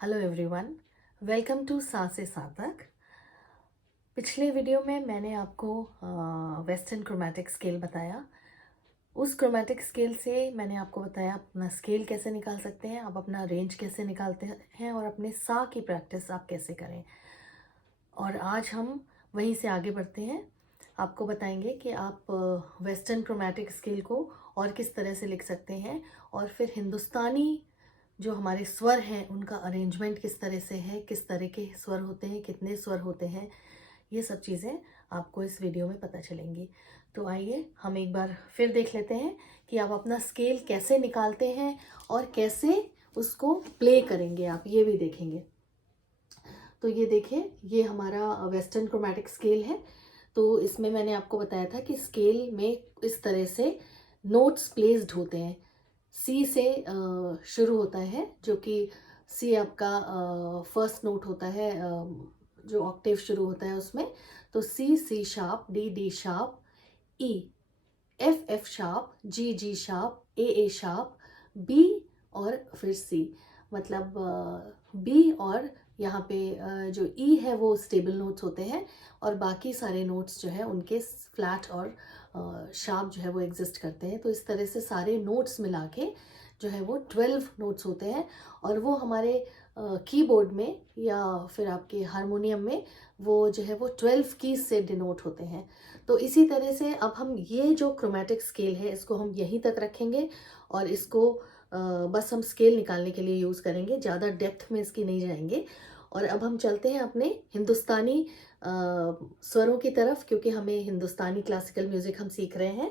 Hello everyone, welcome to सा से सा तक। पिछले वीडियो में मैंने आपको वेस्टर्न क्रोमैटिक स्केल बताया। उस क्रोमैटिक स्केल से मैंने आपको बताया अपना स्केल कैसे निकाल सकते हैं, आप अपना रेंज कैसे निकालते हैं और अपने सा की प्रैक्टिस आप कैसे करें। और आज हम वहीं से आगे बढ़ते हैं। आपको बताएंगे कि आप वेस्टर्न क्रोमैटिक स्केल को और किस तरह से लिख सकते हैं, और फिर हिंदुस्तानी जो हमारे स्वर हैं उनका अरेंजमेंट किस तरह से है, किस तरह के स्वर होते हैं, कितने स्वर होते हैं, ये सब चीज़ें आपको इस वीडियो में पता चलेंगी। तो आइए हम एक बार फिर देख लेते हैं कि आप अपना स्केल कैसे निकालते हैं और कैसे उसको प्ले करेंगे, आप ये भी देखेंगे। तो ये देखिए, ये हमारा वेस्टर्न क्रोमैटिक स्केल है। तो इसमें मैंने आपको बताया था कि स्केल में इस तरह से नोट्स प्लेस्ड होते हैं। सी से शुरू होता है, जो कि सी आपका फर्स्ट नोट होता है, जो ऑक्टेव शुरू होता है उसमें। तो C, C sharp, D, D sharp, E, F, F sharp, G, G sharp, A sharp, B और फिर सी। मतलब बी और यहाँ पे जो ई है वो स्टेबल नोट्स होते हैं, और बाकी सारे नोट्स जो है उनके फ्लैट और शार्प जो है वो एग्जिस्ट करते हैं। तो इस तरह से सारे नोट्स मिला के जो है वो 12 नोट्स होते हैं, और वो हमारे कीबोर्ड में या फिर आपके हारमोनियम में वो जो है वो 12 कीज से डिनोट होते हैं। तो इसी तरह से अब हम ये जो क्रोमैटिक स्केल है इसको हम यहीं तक रखेंगे, और इसको बस हम स्केल निकालने के लिए यूज़ करेंगे, ज़्यादा डेप्थ में इसकी नहीं जाएंगे। और अब हम चलते हैं अपने हिंदुस्तानी स्वरों की तरफ, क्योंकि हमें हिंदुस्तानी क्लासिकल म्यूज़िक हम सीख रहे हैं।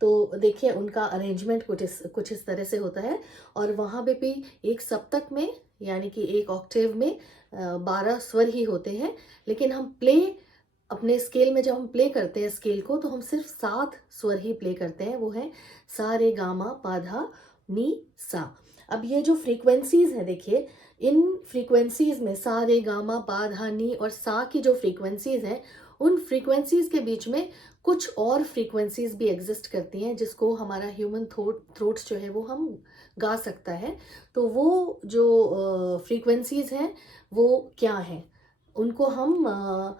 तो देखिए, उनका अरेंजमेंट कुछ इस तरह से होता है। और वहाँ पे भी एक सप्तक में, यानी कि एक ऑक्टेव में 12 स्वर ही होते हैं। लेकिन हम प्ले अपने स्केल में, जब हम प्ले करते हैं स्केल को, तो हम सिर्फ 7 स्वर ही प्ले करते हैं। वो है सा, रे, गा, मा, पा, धा, नी, सा। अब ये जो फ्रीक्वेंसीज हैं, देखिए, इन फ्रीक्वेंसीज में सा, रे, गा, मा, पा, धा, नी और सा की जो फ्रीक्वेंसीज हैं, उन फ्रीक्वेंसीज के बीच में कुछ और फ्रीक्वेंसीज भी एग्जिस्ट करती हैं, जिसको हमारा ह्यूमन थ्रोट्स जो है वो हम गा सकता है। तो वो जो फ्रीक्वेंसीज हैं वो क्या हैं, उनको हम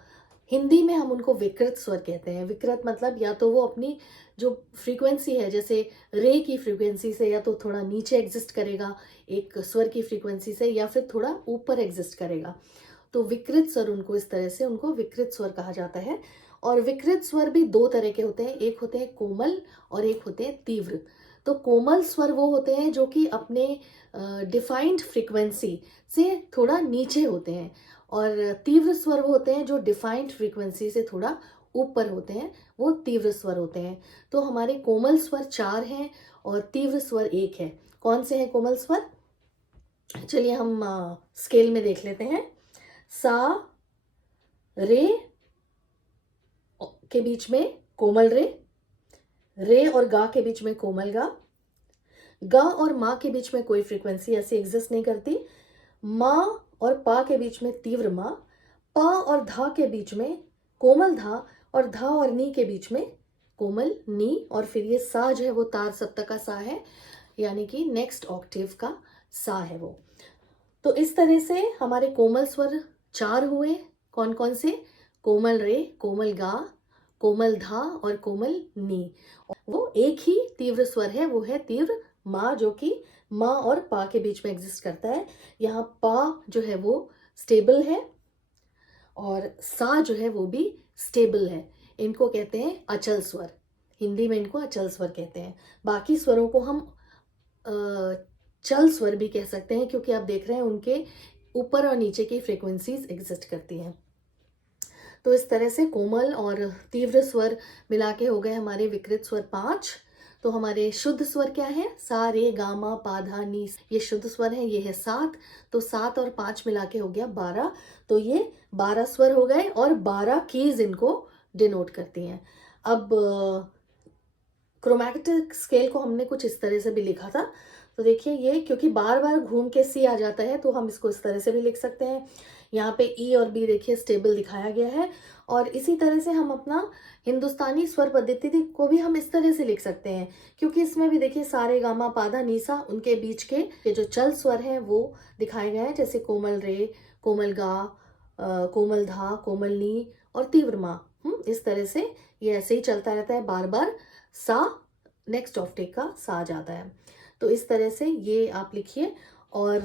हिंदी में हम उनको विकृत स्वर कहते हैं। विकृत मतलब या तो वो अपनी जो फ्रीक्वेंसी है, जैसे रे की फ्रीक्वेंसी से या तो थोड़ा नीचे एग्जिस्ट करेगा एक स्वर की फ्रीक्वेंसी से, या फिर थोड़ा ऊपर एग्जिस्ट करेगा। तो विकृत स्वर, उनको इस तरह से उनको विकृत स्वर कहा जाता है। और विकृत स्वर भी दो तरह के होते हैं, एक होते हैं कोमल और एक होते हैं तीव्र। तो कोमल स्वर वो होते हैं जो कि अपने डिफाइंड फ्रीक्वेंसी से थोड़ा नीचे होते हैं, और तीव्र स्वर वो होते हैं जो डिफाइंड फ्रीक्वेंसी से थोड़ा ऊपर होते हैं, वो तीव्र स्वर होते हैं। तो हमारे कोमल स्वर 4 हैं और तीव्र स्वर 1 है। कौन से हैं कोमल स्वर? चलिए हम स्केल में देख लेते हैं। सा, रे के बीच में कोमल रे और गा के बीच में कोमल गा और माँ के बीच में कोई फ्रीक्वेंसी ऐसी एग्जिस्ट नहीं करती। माँ और पा के बीच में तीव्र माँ, पा और धा के बीच में कोमल धा, और धा और नी के बीच में कोमल नी। और फिर ये सा जो है वो तार सप्तक का सा है, यानी कि नेक्स्ट ऑक्टेव का सा है वो। तो इस तरह से हमारे कोमल स्वर 4 हुए। कौन कौन से? कोमल रे, कोमल गा, कोमल धा और कोमल नी। वो एक ही तीव्र स्वर है, वो है तीव्र माँ, जो कि माँ और पा के बीच में एग्जिस्ट करता है। यहाँ पा जो है वो स्टेबल है और सा जो है वो भी स्टेबल है। इनको कहते हैं अचल स्वर, हिंदी में इनको अचल स्वर कहते हैं। बाकी स्वरों को हम चल स्वर भी कह सकते हैं, क्योंकि आप देख रहे हैं उनके ऊपर और नीचे की फ्रीक्वेंसीज एग्जिस्ट करती हैं। तो इस तरह से कोमल और तीव्र स्वर मिला के हो गए हमारे विकृत स्वर 5। तो हमारे शुद्ध स्वर क्या है? सा, रे, गा, मा, पा, धा, नी, ये शुद्ध स्वर है, ये है 7। तो 7 और 5 मिला के हो गया 12। तो ये 12 स्वर हो गए और 12 कीज इनको डिनोट करती हैं। अब क्रोमैटिक स्केल को हमने कुछ इस तरह से भी लिखा था। तो देखिए, ये क्योंकि बार बार घूम के सी आ जाता है, तो हम इसको इस तरह से भी लिख सकते हैं। यहाँ पे ई और बी देखिए स्टेबल दिखाया गया है। और इसी तरह से हम अपना हिंदुस्तानी स्वर पद्धति को भी हम इस तरह से लिख सकते हैं, क्योंकि इसमें भी देखिए सारे गामा पाधा निसा उनके बीच के ये जो चल स्वर हैं वो दिखाए गए हैं, जैसे कोमल रे, कोमल गा, कोमल धा, कोमल नी और तीव्र मा। इस तरह से ये ऐसे ही चलता रहता है, बार बार सा नेक्स्ट ऑफ्टेक का सा जाता है। तो इस तरह से ये आप लिखिए। और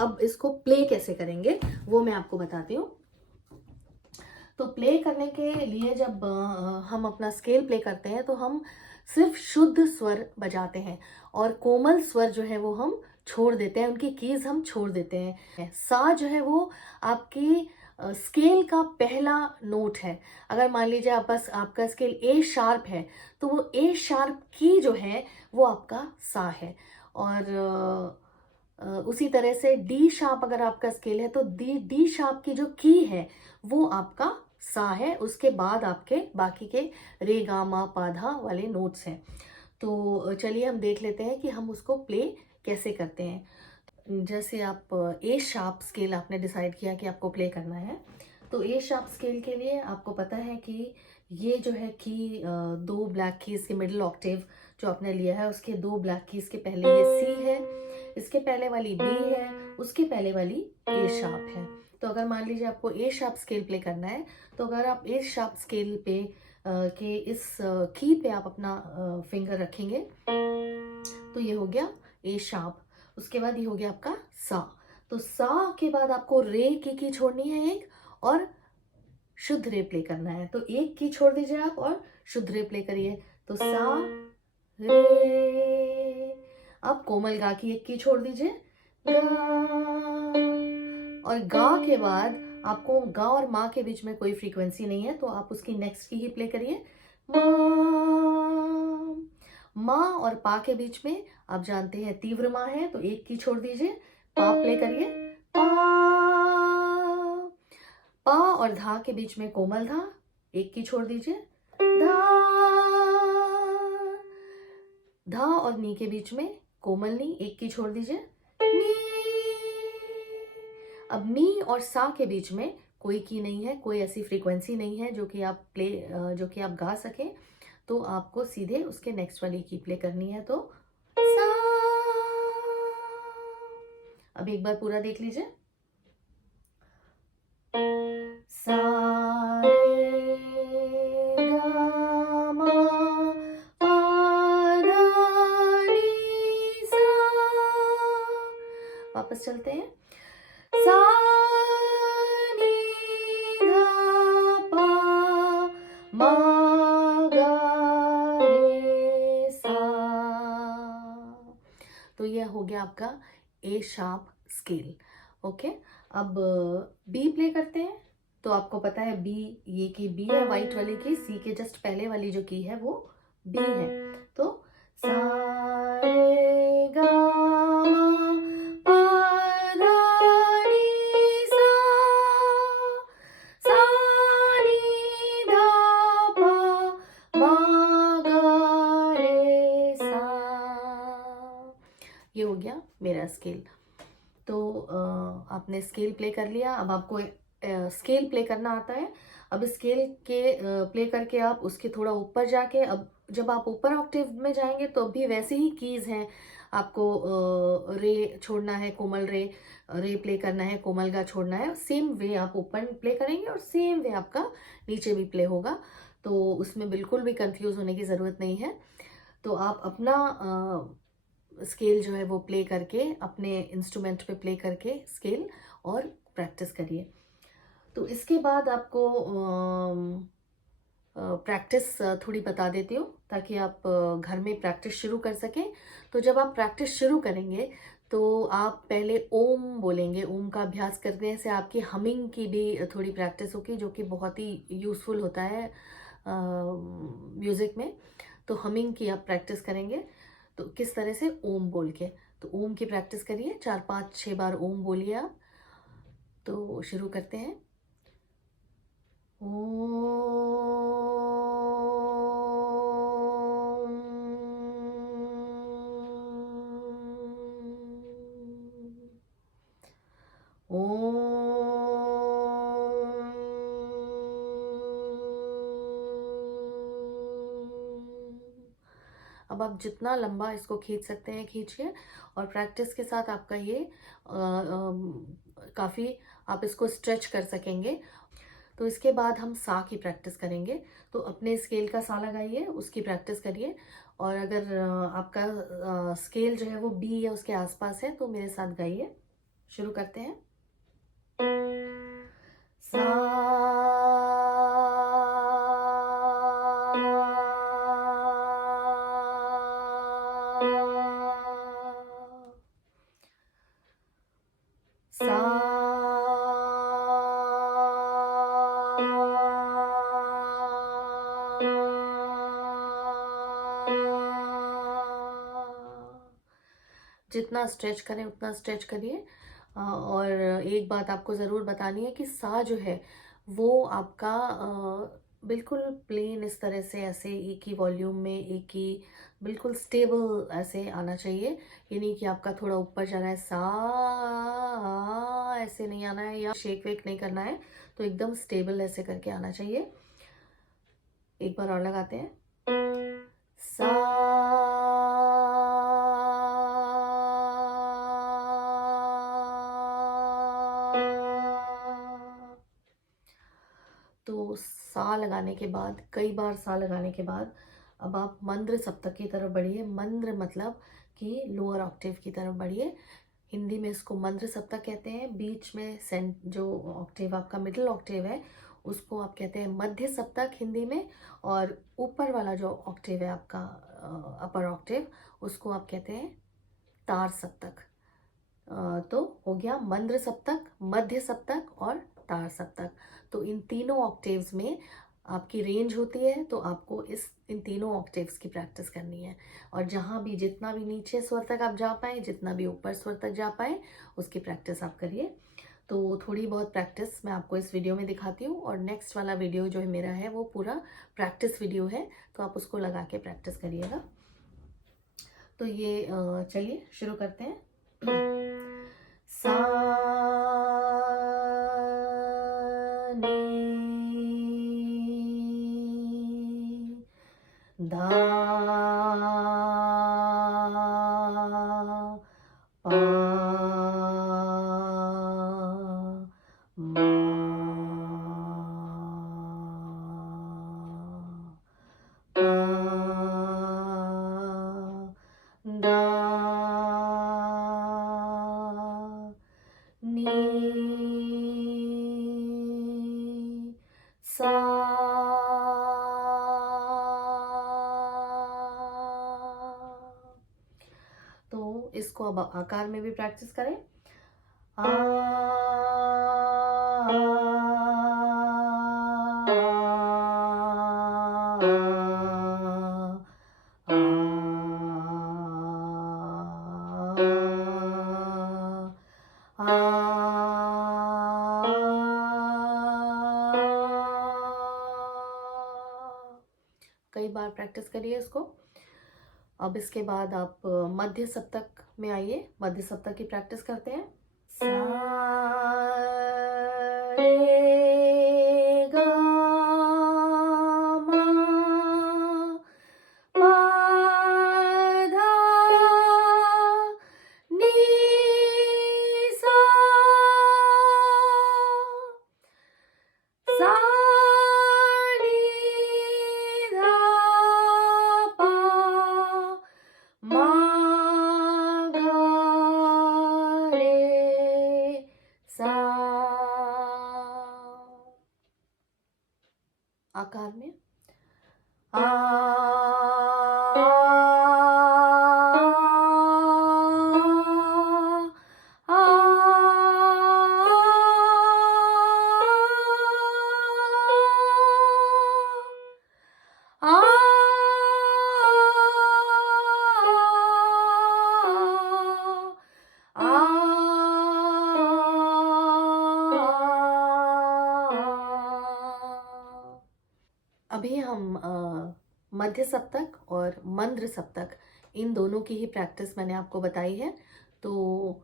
अब इसको प्ले कैसे करेंगे वो मैं आपको बताती हूँ। तो प्ले करने के लिए जब हम अपना स्केल प्ले करते हैं तो हम सिर्फ शुद्ध स्वर बजाते हैं और कोमल स्वर जो है वो हम छोड़ देते हैं, उनकी कीज हम छोड़ देते हैं। सा जो है वो आपकी स्केल का पहला नोट है। अगर मान लीजिए आपका स्केल ए शार्प है तो वो ए शार्प की जो है वो आपका सा है। और उसी तरह से डी शार्प अगर आपका स्केल है तो डी शार्प की जो की है वो आपका सा है। उसके बाद आपके बाकी के रे गा मा पा धा वाले नोट्स हैं। तो चलिए हम देख लेते हैं कि हम उसको प्ले कैसे करते हैं। जैसे आप ए शार्प स्केल आपने डिसाइड किया कि आपको प्ले करना है, तो ए शार्प स्केल के लिए आपको पता है कि ये जो है की दो ब्लैक कीज के मिडिल ऑक्टेव जो आपने लिया है उसके दो ब्लैक कीज के पहले ये सी है, इसके पहले वाली बी है, उसके पहले वाली ए शार्प है। तो अगर मान लीजिए आपको ए शार्प स्केल प्ले करना है तो अगर आप ए शार्प स्केल पे के इस की पे आप अपना फिंगर रखेंगे तो ये हो गया ए शार्प। उसके बाद ये हो गया आपका सा। तो सा के बाद आपको रे की छोड़नी है एक, और शुद्ध रे प्ले करना है। तो एक की छोड़ दीजिए आप और शुद्ध रे प्ले करिए। तो सा रे। अब कोमल गा की एक की छोड़ दीजिए, गा। और गा के बाद आपको गा और माँ के बीच में कोई फ्रीक्वेंसी नहीं है तो आप उसकी नेक्स्ट की ही प्ले करिए, माँ और पा के बीच में आप जानते हैं तीव्र माँ है तो एक की छोड़ दीजिए, पा प्ले करिए, पा। पा और धा के बीच में कोमल धा, एक की छोड़ दीजिए, धा। धा और नी के बीच में कोमल नी, एक की छोड़ दीजिए, नी। अब नी और सा के बीच में कोई की नहीं है, कोई ऐसी फ्रीक्वेंसी नहीं है जो कि आप गा सकें, तो आपको सीधे उसके नेक्स्ट वाली की प्ले करनी है। तो सा। अब एक बार पूरा देख लीजिए, सा रे गा मा पा धा नी सा। वापस चलते हैं, सा नी धा पा मा गा रे सा। तो यह हो गया आपका ए शार्प स्केल। ओके, अब बी प्ले करते हैं। तो आपको पता है बी, ये की बी है वाइट वाली की, सी के जस्ट पहले वाली जो की है वो बी है। तो सा रे गा मा पा धा नी सा, सा नी धा पा मा गा रे सा। ये हो गया मेरा स्केल। तो आपने स्केल प्ले कर लिया। अब आपको स्केल प्ले करना आता है। अब स्केल के प्ले करके आप उसके थोड़ा ऊपर जाके, अब जब आप ऊपर ऑक्टेव में जाएंगे तो भी वैसे ही कीज हैं। आपको रे छोड़ना है, कोमल रे, रे प्ले करना है, कोमल गा छोड़ना है। सेम वे आप ऊपर प्ले करेंगे और सेम वे आपका नीचे भी प्ले होगा। तो उसमें बिल्कुल भी कंफ्यूज होने की ज़रूरत नहीं है। तो आप अपना स्केल जो है वो प्ले करके, अपने इंस्ट्रूमेंट पे प्ले करके स्केल और प्रैक्टिस करिए। तो इसके बाद आपको प्रैक्टिस थोड़ी बता देती हूँ ताकि आप घर में प्रैक्टिस शुरू कर सकें। तो जब आप प्रैक्टिस शुरू करेंगे तो आप पहले ओम बोलेंगे। ओम का अभ्यास करने से आपकी हमिंग की भी थोड़ी प्रैक्टिस होगी, जो कि बहुत ही यूज़फुल होता है म्यूज़िक में। तो हमिंग की आप प्रैक्टिस करेंगे तो किस तरह से, ओम बोल के। तो ओम की प्रैक्टिस करिए, 4 5 6 बार ओम बोलिए आप। तो शुरू करते हैं। ओम। अब आप जितना लंबा इसको खींच सकते हैं खींचिए, और प्रैक्टिस के साथ आपका ये काफ़ी आप इसको स्ट्रेच कर सकेंगे। तो इसके बाद हम सा की प्रैक्टिस करेंगे। तो अपने स्केल का सा लगाइए, उसकी प्रैक्टिस करिए, और अगर आपका स्केल जो है वो बी या उसके आसपास है तो मेरे साथ गाइए। शुरू करते हैं। सा सा जितना स्ट्रेच करें उतना स्ट्रेच करिए। और एक बात आपको ज़रूर बतानी है कि सा जो है वो आपका बिल्कुल प्लेन इस तरह से ऐसे एक ही वॉल्यूम में एक ही बिल्कुल स्टेबल ऐसे आना चाहिए। ये नहीं कि आपका थोड़ा ऊपर जा रहा है, सा ऐसे नहीं आना है, या शेक वेक नहीं करना है। तो एकदम स्टेबल ऐसे करके आना चाहिए। एक बार और लगाते हैं। सा तो सा लगाने के बाद, कई बार सा लगाने के बाद, अब आप मंद्र सप्तक की तरफ बढ़िए। मंद्र मतलब कि लोअर ऑक्टेव की तरफ बढ़िए। हिंदी में इसको मंद्र सप्तक कहते हैं। बीच में जो ऑक्टेव आपका मिडिल ऑक्टेव है उसको आप कहते हैं मध्य सप्तक हिंदी में, और ऊपर वाला जो ऑक्टेव है आपका अपर ऑक्टेव उसको आप कहते हैं तार सप्तक। तो हो गया मंद्र सप्तक, मध्य सप्तक और तार सप्तक। तो इन तीनों ऑक्टेव्स में आपकी रेंज होती है, तो आपको इन तीनों ऑक्टेव्स की प्रैक्टिस करनी है। और जहाँ भी जितना भी नीचे स्वर तक आप जा पाए, जितना भी ऊपर स्वर तक जा पाए, उसकी प्रैक्टिस आप करिए। तो थोड़ी बहुत प्रैक्टिस मैं आपको इस वीडियो में दिखाती हूँ, और नेक्स्ट वाला वीडियो जो है मेरा है वो पूरा प्रैक्टिस वीडियो है, तो आप उसको लगा के प्रैक्टिस करिएगा। तो ये चलिए शुरू करते हैं। सा नी धा पा मा पा दा नी सा तो इसको अब आकार में भी प्रैक्टिस करें। आ कई बार प्रैक्टिस करिए इसको। अब इसके बाद आप मध्य सप्तक में आइए। मध्य सप्तक की प्रैक्टिस करते हैं। सा रे गा मा पा धा नी सा सा नी धा पा मा गा रे सा। आकार में आ आ अभी हम मध्य सप्तक और मंद्र सप्तक इन दोनों की ही प्रैक्टिस मैंने आपको बताई है। तो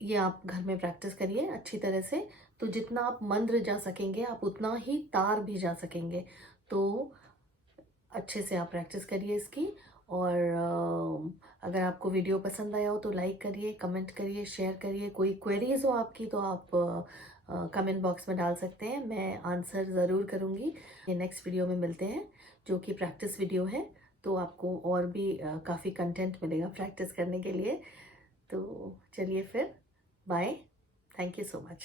ये आप घर में प्रैक्टिस करिए अच्छी तरह से। तो जितना आप मंद्र जा सकेंगे आप उतना ही तार भी जा सकेंगे। तो अच्छे से आप प्रैक्टिस करिए इसकी। और अगर आपको वीडियो पसंद आया हो तो लाइक करिए, कमेंट करिए, शेयर करिए। कोई क्वेरीज हो आपकी तो आप कमेंट बॉक्स में डाल सकते हैं, मैं आंसर ज़रूर करूँगी। नेक्स्ट वीडियो में मिलते हैं जो कि प्रैक्टिस वीडियो है, तो आपको और भी काफ़ी कंटेंट मिलेगा प्रैक्टिस करने के लिए। तो चलिए फिर, bye, thank you so much.